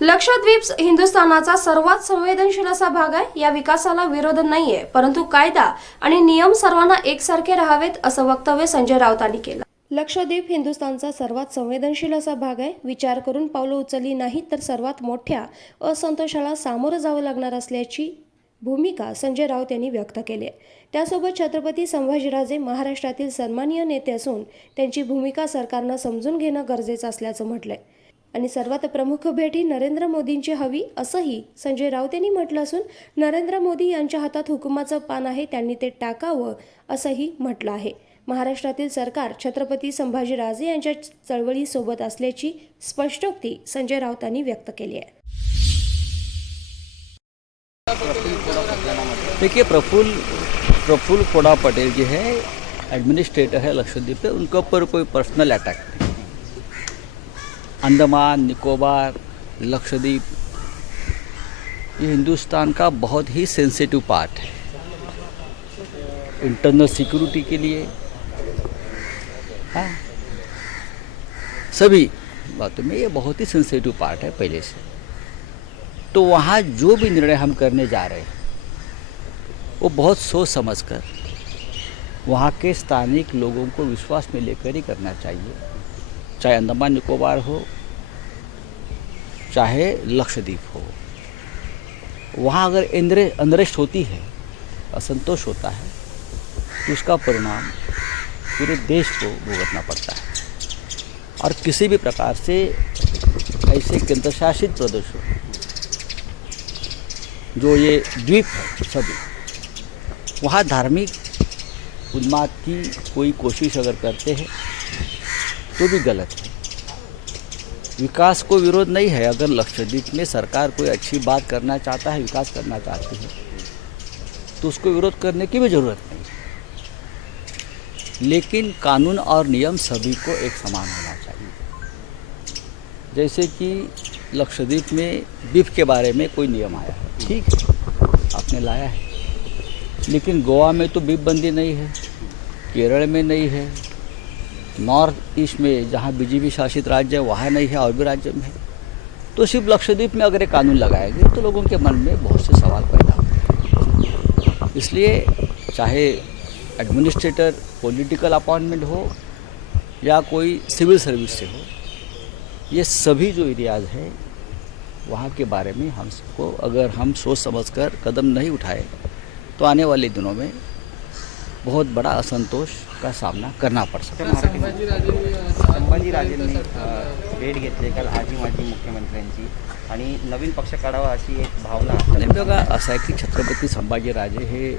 लक्षद्वीप हिंदुस्थानाचा सर्वात संवेदनशील असा भाग आहे। या विकासाला विरोध नाहीये, परंतु कायदा आणि नियम सर्वांना एकसारखे राहावेत असं वक्तव्य संजय राऊतांनी केलं। लक्षद्वीप हिंदुस्थानचा सर्वात संवेदनशील असा भाग आहे। विचार करून पावलं उचलली नाहीत तर सर्वात मोठ्या असंतोषाला सामोरं जावं लागणार असल्याची भूमिका संजय राऊत यांनी व्यक्त केली आहे। त्यासोबत छत्रपती संभाजीराजे महाराष्ट्रातील सन्माननीय नेते असून त्यांची भूमिका सरकारनं समजून घेणं गरजेचं असल्याचं म्हटलंय आणि सर्वात प्रमुख भेट ही नरेंद्र मोदींची हवी असंही संजय राऊत यांनी म्हटलं असून नरेंद्र मोदी यांच्या हातात हुकुमाचं पान आहे, त्यांनी ते टाकावं असंही म्हटलं आहे। महाराष्ट्रातील सरकार छत्रपती संभाजीराजे यांच्या चळवळीसोबत असल्याची स्पष्टोक्ती संजय राऊतांनी व्यक्त केली आहे। देखिए प्रफुल्ल खोड़ा पटेल जी है, एडमिनिस्ट्रेटर है लक्षद्वीप पे, उनके ऊपर कोई पर्सनल अटैक नहीं। अंडमान निकोबार लक्षद्वीप ये हिंदुस्तान का बहुत ही सेंसिटिव पार्ट है। इंटरनल सिक्योरिटी के लिए हाँ सभी बातों में ये बहुत ही सेंसिटिव पार्ट है पहले से। तो वहाँ जो भी निर्णय हम करने जा रहे हैं वो बहुत सोच समझकर वहाँ के स्थानिक लोगों को विश्वास में लेकर ही करना चाहिए, चाहे अंडमान निकोबार हो चाहे लक्षद्वीप हो। वहाँ अगर अनरेस्ट होती है, असंतोष होता है, तो उसका परिणाम पूरे देश को भुगतना पड़ता है। और किसी भी प्रकार से ऐसे केंद्रशासित प्रदेशों जो ये द्वीप है सभी, वहाँ धार्मिक उन्माद की कोई कोशिश अगर करते हैं तो भी गलत है। विकास को विरोध नहीं है। अगर लक्षद्वीप में सरकार कोई अच्छी बात करना चाहता है, विकास करना चाहती है, तो उसको विरोध करने की भी ज़रूरत नहीं। लेकिन कानून और नियम सभी को एक समान होना चाहिए। जैसे कि लक्षद्वीप में बीफ के बारे में कोई नियम आया है, ठीक है, आपने लाया है, लेकिन गोवा में तो बीफ बंदी नहीं है, केरल में नहीं है, नॉर्थ ईस्ट में जहाँ बीजेपी शासित राज्य है वहाँ नहीं है, और भी राज्य में है। तो सिर्फ लक्षद्वीप में अगर ये कानून लगाएंगे तो लोगों के मन में बहुत से सवाल पैदा होंगे। इसलिए चाहे एडमिनिस्ट्रेटर पॉलिटिकल अपॉइंटमेंट हो या कोई सिविल सर्विस से हो, ये सभी जो एरियाज है वहाँ के बारे में हमको अगर हम सोच समझकर कदम नहीं उठाए तो आने वाले दिनों में बहुत बड़ा असंतोष का सामना करना पड़ सकता है। संभाजीराजेंनी भेट घेतली काल आजी माजी मुख्यमंत्र्यांची आणि नवीन पक्ष काढावा अशी एक भावना आणि बघा असं आहे की छत्रपती संभाजीराजे हे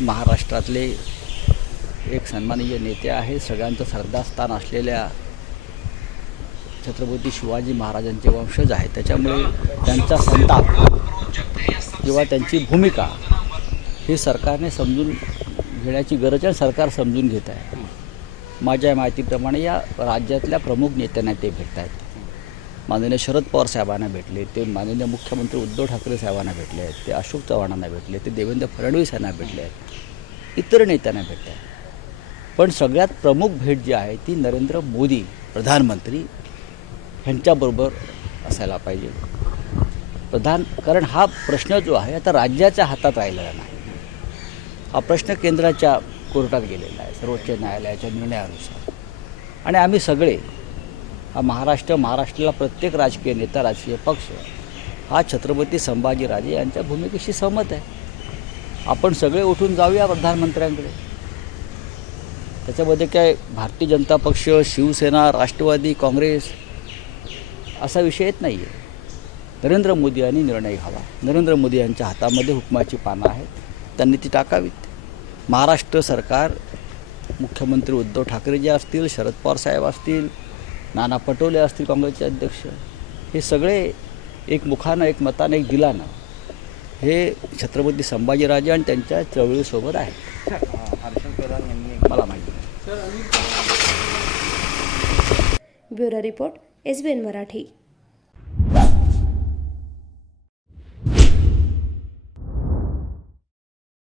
महाराष्ट्रातले एक सन्माननीय नेते आहेत। सगळ्यांचं श्रद्धास्थान असलेल्या छत्रपती शिवाजी महाराजांचे वंशज आहेत। त्याच्यामुळे त्यांचा संताप किंवा त्यांची भूमिका ही सरकारने समजून घेण्याची गरज आहे, सरकार समजून घेत आहे। माझ्या माहितीप्रमाणे या राज्यातल्या प्रमुख नेत्यांना ते भेटत आहेत। माननीय शरद पवार साहेबांना भेटले, ते माननीय मुख्यमंत्री उद्धव ठाकरे साहेबांना भेटले आहेत, ते अशोक चव्हाणांना भेटले, ते देवेंद्र फडणवीस यांना भेटले आहेत, इतर नेत्यांना भेटले आहेत। पण सगळ्यात प्रमुख भेट जी आहे ती नरेंद्र मोदी प्रधानमंत्री ह्यांच्याबरोबर असायला पाहिजे। कारण हा प्रश्न जो आहे आता राज्याच्या हातात राहिलेला नाही। हा प्रश्न केंद्राच्या कोर्टात गेलेला आहे, सर्वोच्च न्यायालयाच्या निर्णयानुसार। आणि आम्ही सगळे हा महाराष्ट्राला प्रत्येक राजकीय नेता, राजकीय पक्ष हा छत्रपती संभाजीराजे यांच्या भूमिकेशी सहमत आहे। आपण सगळे उठून जाऊया प्रधानमंत्र्यांकडे। त्याच्यामध्ये काय भारतीय जनता पक्ष, शिवसेना, राष्ट्रवादी, काँग्रेस असा विषय येत नाही आहे। नरेंद्र मोदी यांनी निर्णय घ्यावा। नरेंद्र मोदी यांच्या हातामध्ये हुकुमाची पानं आहेत, त्यांनी ती टाकावीत। महाराष्ट्र सरकार, मुख्यमंत्री उद्धव ठाकरे जे असतील, शरद पवार साहेब असतील, नाना पटोले असतील काँग्रेसचे अध्यक्ष, हे सगळे एक मुखानं, एक मतानं, एक दिलानं हे छत्रपती संभाजीराजे आणि त्यांच्या चळवळीसोबत आहेत। मला माहिती नाही। Bureau report, SBN Marathi.